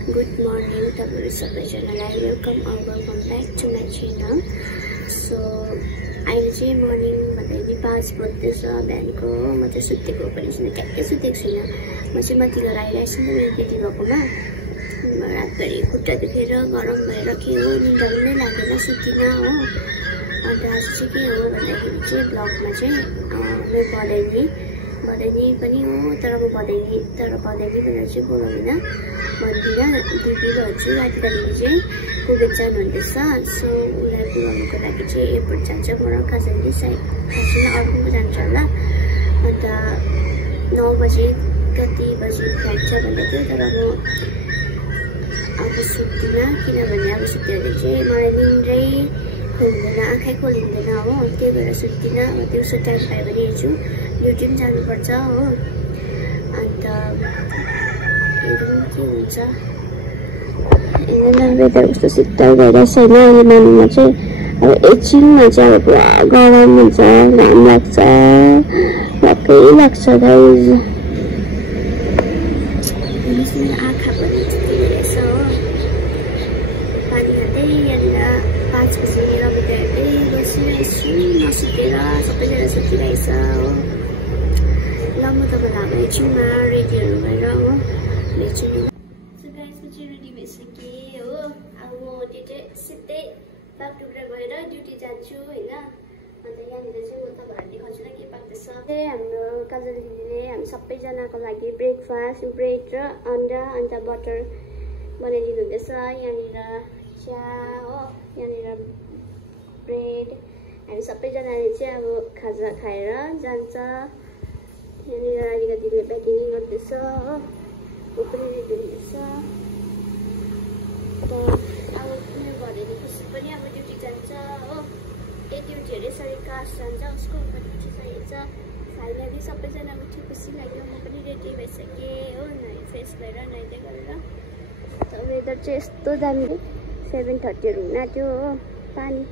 Good morning, तपाईहरु सबैजनालाई welcome back to my channel. So अहिले चाहिँ मर्निङ भन्दाखेरि 5 बज्दैछ बिहानको। म चाहिँ सुतेको पनि छैन, ट्याक्कै सुतेको छैन। म चाहिँ माथि लगाइरहेको छु नि मेरो केटी भएकोमा। रातभरि खुट्टा दुखेर गरम भएर के हो निद्रा पनि लागेन, सुतिन हो। अन्त आज चाहिँ के हो भन्दाखेरि चाहिँ ब्लगमा चाहिँ मेरो बधाई पनि हो, तर म बधाई भनेर चाहिँ बोलाउँदिनँ, भन्दिनँ। दिदी भन्छु रातिका दिदी चाहिँ कुवेत जानुहुँदैछ। सो उसलाई बोलाउनुको लागि चाहिँ एयरपोर्ट जान्छ। म र काजलले सायद अर्को पनि जान्छ होला। अन्त 9 बजे कति बजी फ्लाइट छ भन्दै थियो, तर अब सुत्दिनँ, किनभने अब सुत्यो चाहिँ मलाई निन्द्रै खोलिँदैन, आँखै खोलिँदैन हो। त्यही भएर सुत्दिनँ। अब दिउँसो टाइम पायो भने हेर्छु, ड्युटी पनि जानुपर्छ हो। अन्त हेरौँ के हुन्छ। हेर्दैन वेदर कस्तो शीतल भइरहेछ होइन। अहिले मानुमा चाहिँ अब एकछिनमा चाहिँ अब पुरा गरम हुन्छ, घाम लाग्छ, वाक्कै लाग्छ गाइज। आँखा पनि चिटिरहेछ हो। पानी खाँदै यहाँनिर 5 बजी रमिता हेर्दै बसिरहेछु, नसुतेर। सबैजना सुतिरहेछ हो। ल म तपाईँलाई अब एकछिनमा रेडीहरू भएर हो भेट्छु नि। सो गाइजको चाहिँ रेडी भइसकेँ हो। अब म त्यो चाहिँ सिधै बागडोग्रा गएर ड्युटी जान्छु होइन। अन्त यहाँनिर चाहिँ म तपाईँहरूलाई देखाउँछु न के पाक्दैछ। हाम्रो काजल दिदीले हामी सबैजनाको लागि ब्रेकफास्ट ब्रेड र अन्डा अन्त बटर बनाइदिनु हुँदैछ। यहाँनिर चिया हो, यहाँनिर ब्रेड। हामी सबैजनाले चाहिँ अब खाजा खाएर जान्छ। यहाँनिर राधिका दिदीले प्याकिङ गर्दैछ हो, ऊ पनि रेडी हुँदैछ। अब मेरो घरदेखि खुसी पनि अब ड्युटी जान्छ हो। ए ड्युटी अरे सरी क्लास जान्छ, उसको पनि उठिसकेको छ। फाइनली सबैजना उठ्यो, खुसी लाग्यो। म पनि रेडी भइसकेँ हो, फ्रेस भएर नुहाइदै गरेर। त वेदर चाहिँ यस्तो दामी 7:30हरू हुन आँट्यो हो। पानी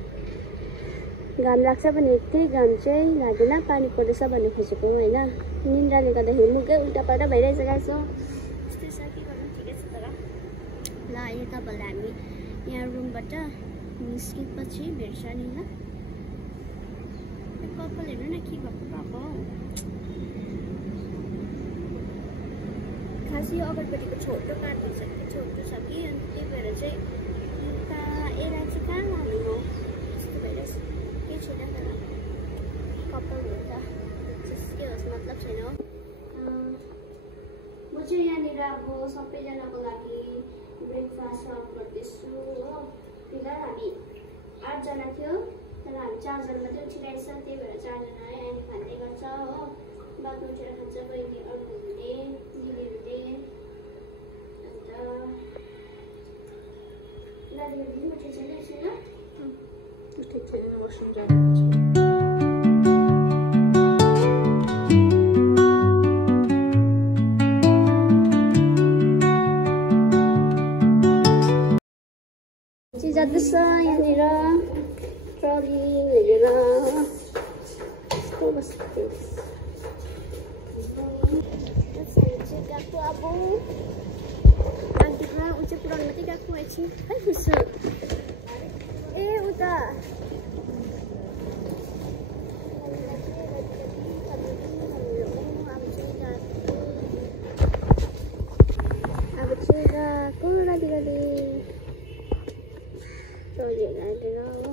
घाम लाग्छ भने त्यही घाम चाहिँ लाग्दैन, पानी पर्दैछ भन्नु खोजेको होइन। निन्द्राले गर्दाखेरि मुखै उल्टापल्टा भइरहेछ गाइस हो। यस्तै छ, के गर्नु, ठिकै छ तर। ल अहिले तपाईँलाई हामी यहाँ रुमबाट निस्केपछि भेट्छ नि ल। कपाल हेर्नु न के भएको खासै अगाडिपट्टिको छोटो काटिसक्यो, छोटो छ कि। अनि त्यही भएर चाहिँ यसलाई चाहिँ कहाँ लानु हो यस्तो भइरहेछ। के छैन तर कपाल हुन्छ के होस् मतलब छैन हो। म चाहिँ यहाँनिर अब सबैजनाको लागि ब्रेकफास्ट सर्भ गर्दैछु हो। फिलहाल हामी 8 जना थियो, तर हामी 4 जना मात्रै उठिरहेछ। त्यही भएर 4 जनाले अहिले खाँदै गर्छ हो। बादमा उठेर खान्छ बहिनी अरूहरूले, दिदीहरूले। अन्त दाजुले पनि उठेको छैन एकछिन ल। उठेको छैन, वासरुम जानुहुन्छ। जाँदैछ यहाँनिर ट्रली हेरेर यस्तो बस्छ। गएको अब बागडोग्रा ऊ चाहिँ पुरानो मात्रै गएको एकछिन है खुसी। ए उता अब चाहिँ गएको राधिकाले ट्रलीहरू हालेर हो।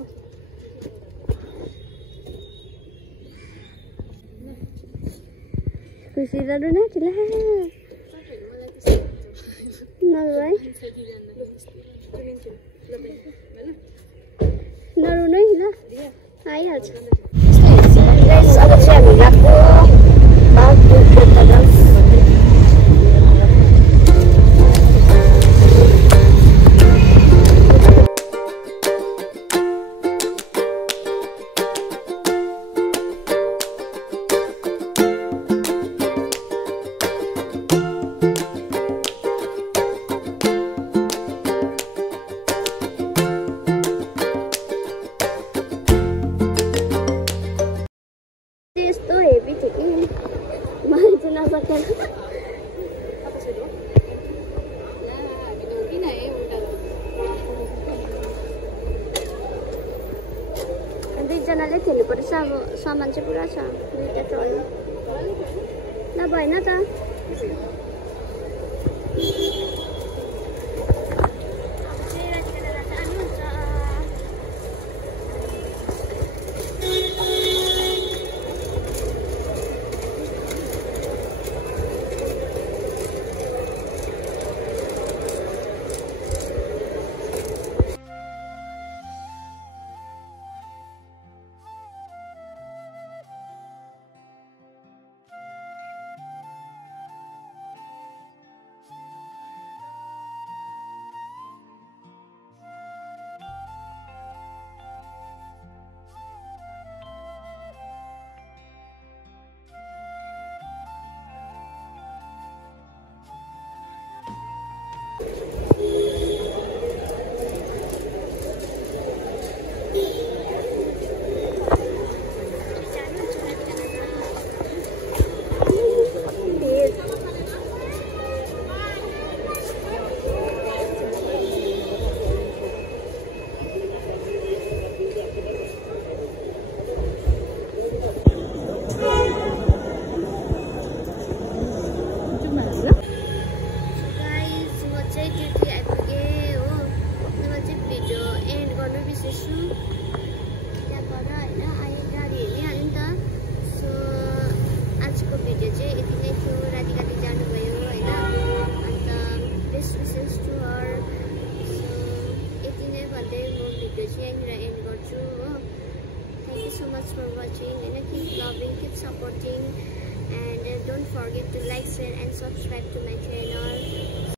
खुसी गरौँ न ठुला नरुनु है ल, आइहाल्छ। अब चाहिँ हामी गएको हेभी थियो कि मैले चाहिँ नसकेर पुरै खेल्नु पर्छ अब सामान चाहिँ पुरा छ दुईटा ट्रली ल भएन त for watching and keep loving, keep supporting, and don't forget to like, share and subscribe to my channel.